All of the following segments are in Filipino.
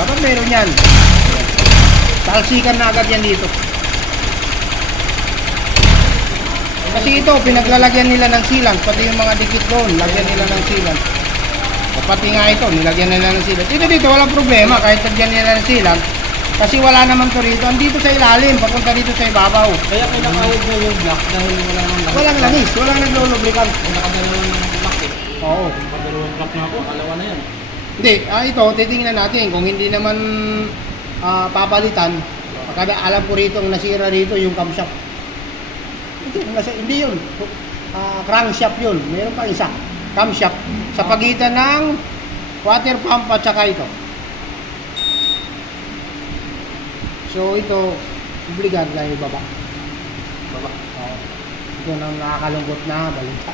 Dapat meron yan. Talsikan na agad yan dito. Kasi ito, pinaglalagyan nila ng sealant. Pati yung mga dikit doon, lagyan nila ng sealant. Pati nga ito, nilagyan nila ng sealant. Dito, walang problema kahit lagyan nila ng sealant. Kasi wala naman to rito. Andito sa ilalim, papunta dito sa ibabaw. Kaya pinakawid mo yung block dahil wala nang langis. Walang langis, walang naglulubricant. Nakadalawang block eh. Oo. Nakadalawang block na ako, alawa na yan. Hindi, ito, titingnan natin. Kung hindi naman papalitan, alam ko rito, ang nasira rito yung camshaft. Hindi yun. Crankshaft yun. Meron pa isa. Camshaft. Sa pagitan ng water pump at saka ito. So ito, obligado tayo baba. Baba. Ito nang nakakalungkot na balita.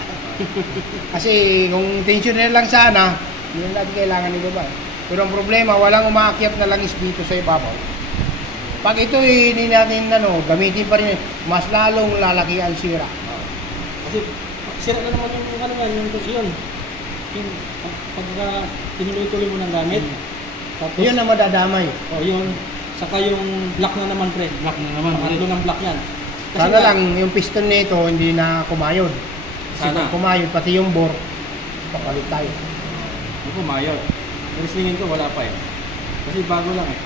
Kasi kung tensioner lang sana, hindi natin kailangan ibaba. Pero ang problema, walang umaakyat na langis dito sa ibabaw. Pag ito hindi natin gamitin pa rin, mas lalong lalaki ang sira. Kasi sira na naman yung yung tension. Pag tinuloy-tuloy mo ng gamit, tapos Yun ang madadamay. yun. Saka yung block na naman, pre. Block na naman. Ano ng block yan? Kasi Sana lang yung piston nito hindi na kumayod. Kasi Sana. kung kumayod, pati yung bore, papalit tayo. Hindi ko mayot. Pero tingin ko wala pa eh. Kasi bago lang eh.